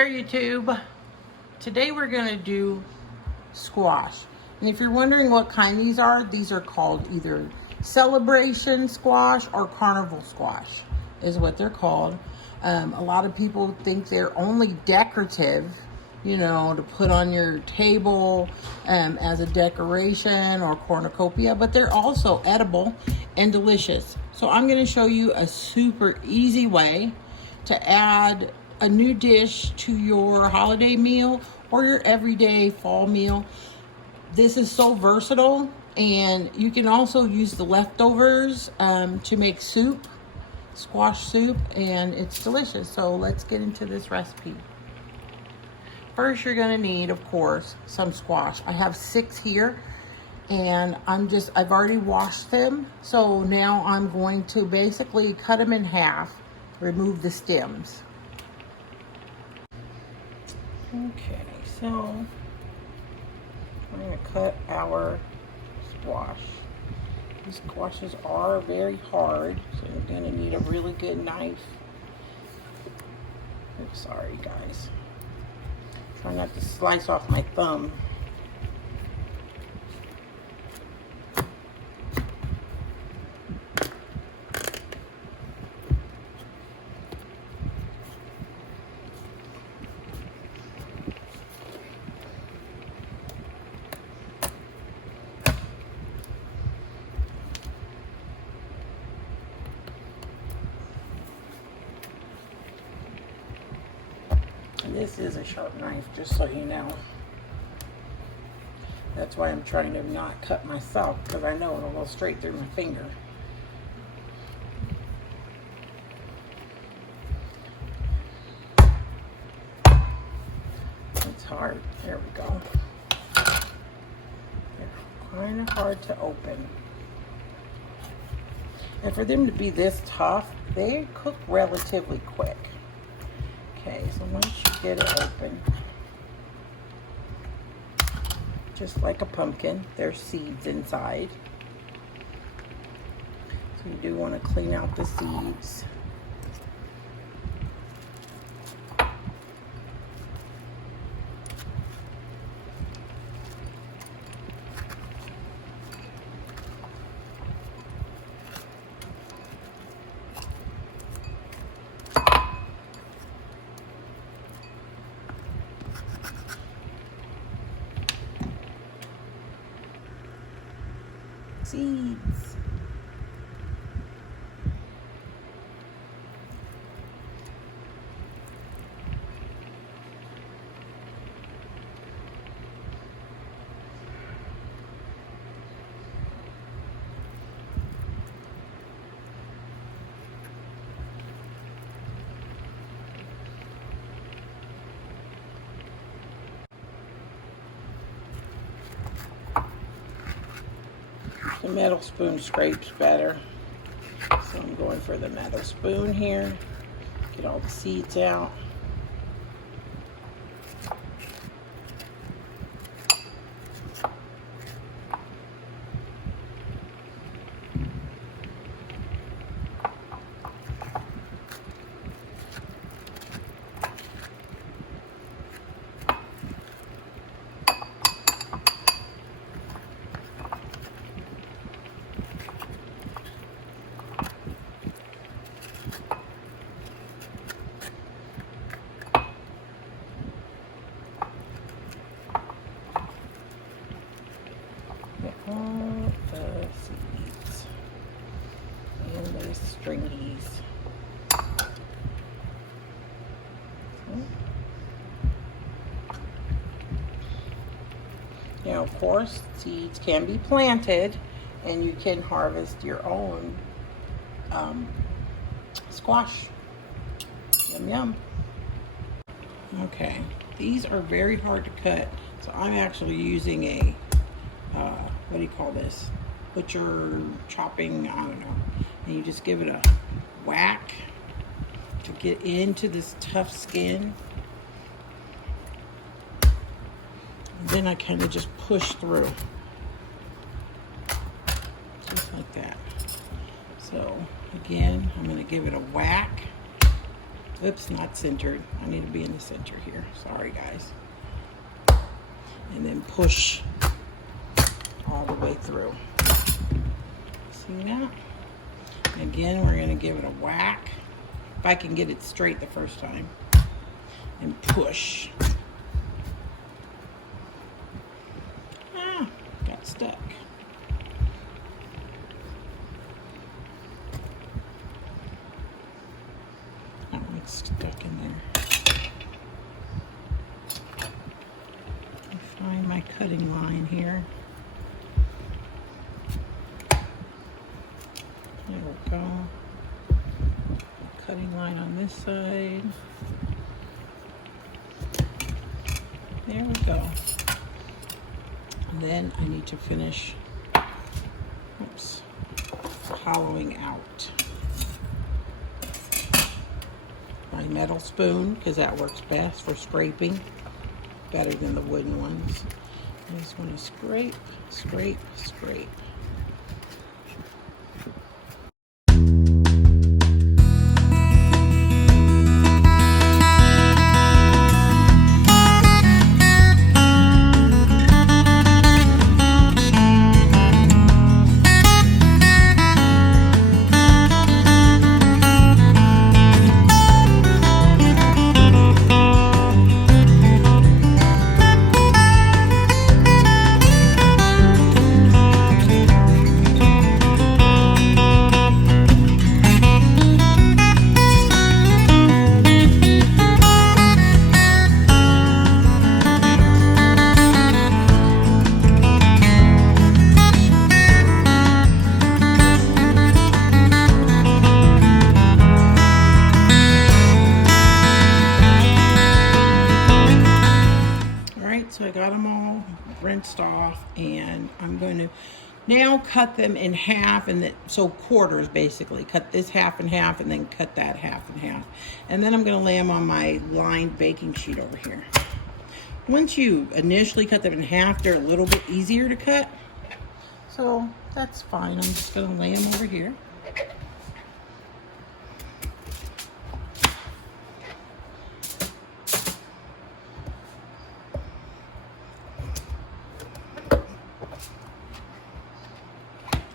there, YouTube. Today we're gonna do squash. And if you're wondering what kind these are called either celebration squash or carnival squash is what they're called. A lot of people think they're only decorative, you know, to put on your table as a decoration or cornucopia, but they're also edible and delicious. So I'm gonna show you a super easy way to add a new dish to your holiday meal or your everyday fall meal. This is so versatile, and you can also use the leftovers to make soup, squash soup, and it's delicious. So let's get into this recipe. First, you're gonna need, of course, some squash. I have 6 here, and I've already washed them. So now I'm going to basically cut them in half, remove the stems. Okay, so I'm going to cut our squash. These squashes are very hard, so you're going to need a really good knife. I'm sorry, guys. Try not to slice off my thumb. This is a sharp knife, just so you know. That's why I'm trying to not cut myself, because I know it'll go straight through my finger. It's hard. There we go. They're kind of hard to open. And for them to be this tough, they cook relatively quick. Okay, so once you get it open, just like a pumpkin, there's seeds inside. So you do want to clean out the seeds. Seeds. The metal spoon scrapes better, so I'm going for the metal spoon here. Get all the seeds out. All the seeds and the stringies. Now, of course, seeds can be planted, and you can harvest your own squash. Yum yum. Okay, these are very hard to cut, so I'm actually using a what do you call this? Butcher chopping, I don't know. And you just give it a whack to get into this tough skin. And then I kind of just push through. Just like that. So again, I'm going to give it a whack Oops, not centered. I need to be in the center here. Sorry, guys. And then push all the way through. See that? Again, we're going to give it a whack. If I can get it straight the first time. And push. Ah, got stuck. That one's stuck in there. Find my cutting line here. There we go. Cutting line on this side. There we go. And then I need to finish, oops, hollowing out my metal spoon, because that works best for scraping, better than the wooden ones. I just want to scrape, scrape, scrape. So I got them all rinsed off, and I'm going to now cut them in half, and so quarters basically. Cut this half in half and then cut that half in half. And then I'm going to lay them on my lined baking sheet over here. Once you initially cut them in half, they're a little bit easier to cut. So that's fine. I'm just going to lay them over here.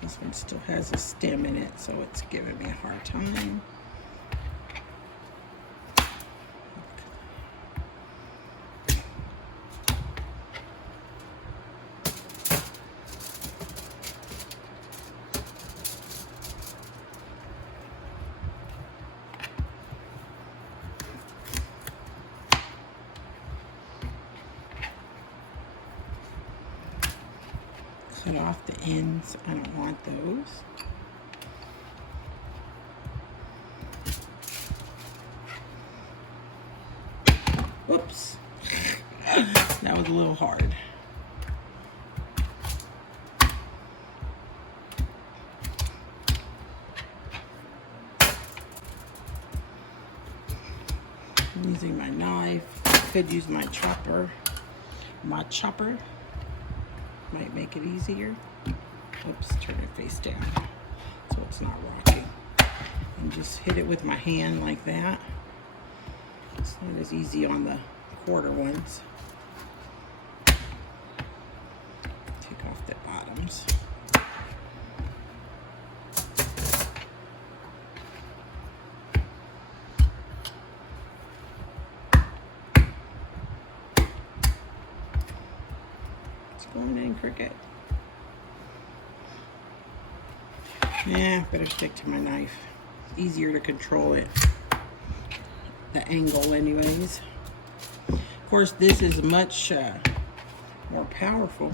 This one still has a stem in it, so it's giving me a hard time. Cut off the ends. I don't want those. Whoops. That was a little hard. I'm using my knife. I could use my chopper. My chopper might make it easier. Oops, turn it face down so it's not rocking. And just hit it with my hand like that. It's not as easy on the quarter ones. Take off the bottoms. Going in, Cricket. Yeah, better stick to my knife. It's easier to control it. The angle anyways. Of course, this is much more powerful.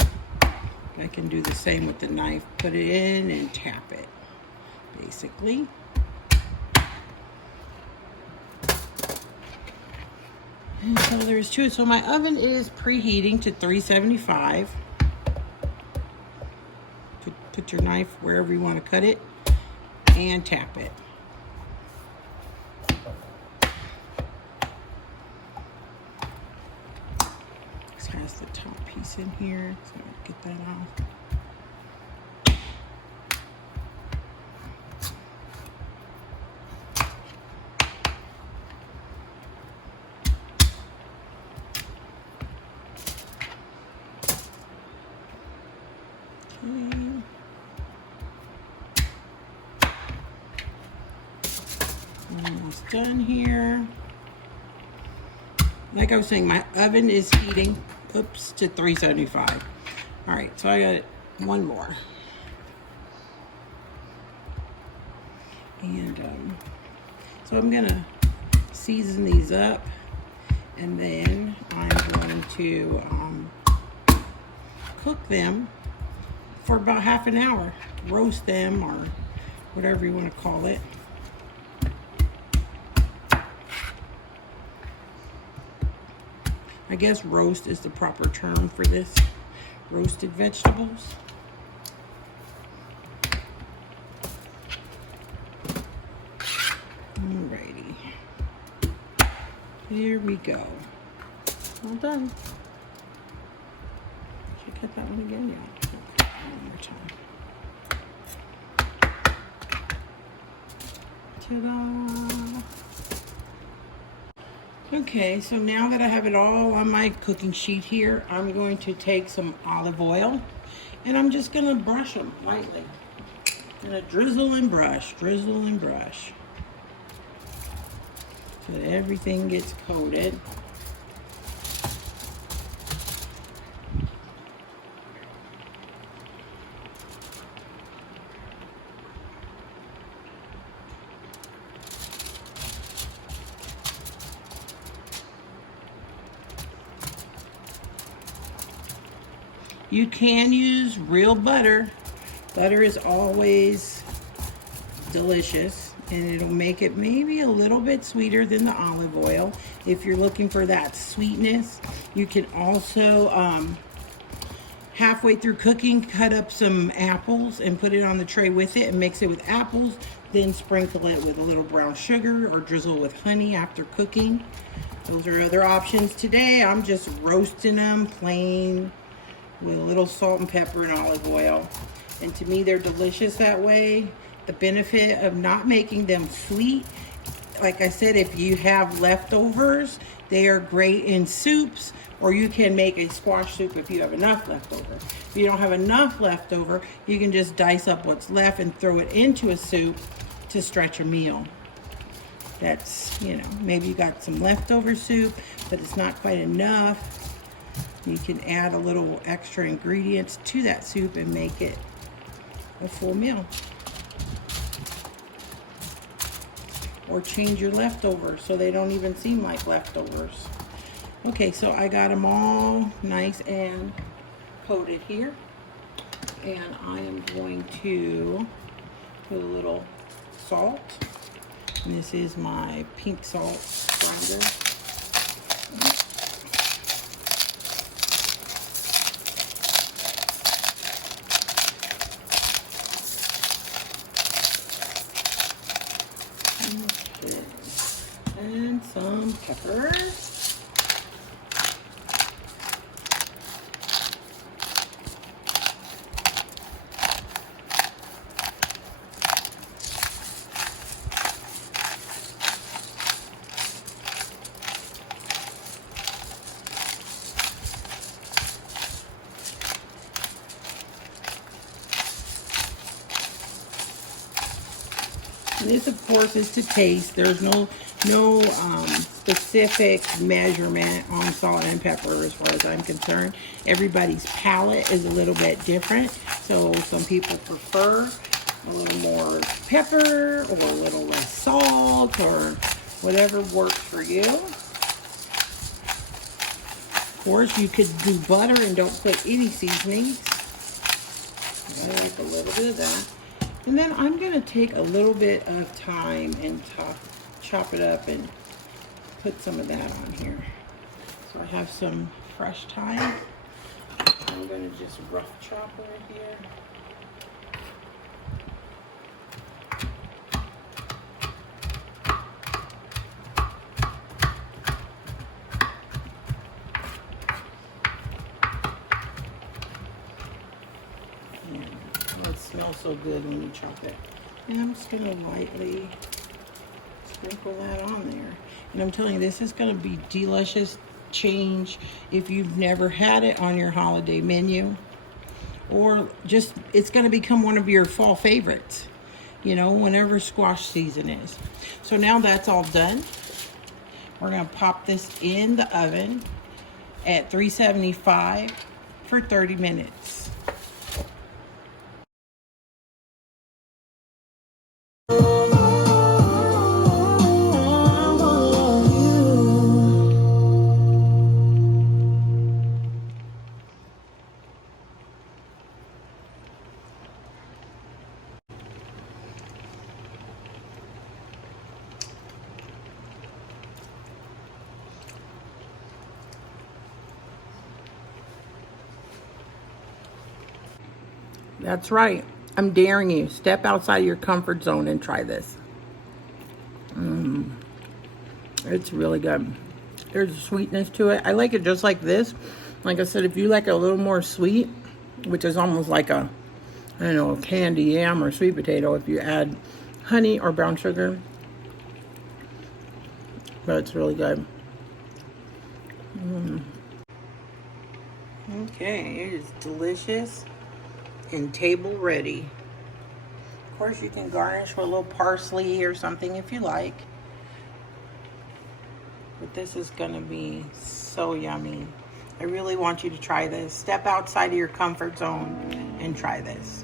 I can do the same with the knife. Put it in and tap it, basically. And that's all there is to it. So my oven is preheating to 375. Put your knife wherever you want to cut it and tap it. This has the top piece in here, so I'll get that off. done here. Like I was saying, my oven is heating, oops, to 375. All right, so I got one more. And so I'm gonna season these up, and then I'm going to cook them for about half an hour. Roast them, or whatever you want to call it. I guess roast is the proper term for this. Roasted vegetables. Alrighty. Here we go. All done. Should I cut that one again? Yeah. Okay, one more time. Ta-da! Okay, so now that I have it all on my cooking sheet here, I'm going to take some olive oil, and I'm just gonna brush them lightly. I'm gonna drizzle and brush, drizzle and brush, so that everything gets coated. You can use real butter. Butter is always delicious, and it'll make it maybe a little bit sweeter than the olive oil. If you're looking for that sweetness, you can also, halfway through cooking, cut up some apples and put it on the tray with it and mix it with apples. Then sprinkle it with a little brown sugar or drizzle with honey after cooking. Those are other options. Today, I'm just roasting them plain, with a little salt and pepper and olive oil. And to me, they're delicious that way. The benefit of not making them sweet, like I said, if you have leftovers, they are great in soups, or you can make a squash soup if you have enough leftover. If you don't have enough leftover, you can just dice up what's left and throw it into a soup to stretch a meal. That's, you know, maybe you got some leftover soup, but it's not quite enough. You can add a little extra ingredients to that soup and make it a full meal. Or change your leftovers so they don't even seem like leftovers. Okay, so I got them all nice and coated here. And I am going to put a little salt. And this is my pink salt grinder. And some peppers. And this, of course, is to taste. There's no specific measurement on salt and pepper as far as I'm concerned. Everybody's palate is a little bit different. So some people prefer a little more pepper or a little less salt or whatever works for you. Of course, you could do butter and don't put any seasonings. I like a little bit of that. And then I'm going to take a little bit of thyme and chop it up and put some of that on here. So I have some fresh thyme. I'm going to just rough chop right here. Smells so good when you chop it. And I'm just going to lightly sprinkle that on there. And I'm telling you, this is going to be delicious change if you've never had it on your holiday menu. Or just, it's going to become one of your fall favorites. you know, whenever squash season is. So now that's all done. We're gonna pop this in the oven at 375 for 30 minutes. That's right. I'm daring you. Step outside your comfort zone and try this. It's really good. There's a sweetness to it. I like it just like this. Like I said, if you like it a little more sweet, which is almost like a, I don't know, candy yam or sweet potato if you add honey or brown sugar. But it's really good. Okay, it is delicious and table ready. Of course, you can garnish with a little parsley or something if you like. But this is gonna be so yummy. I really want you to try this. Step outside of your comfort zone and try this.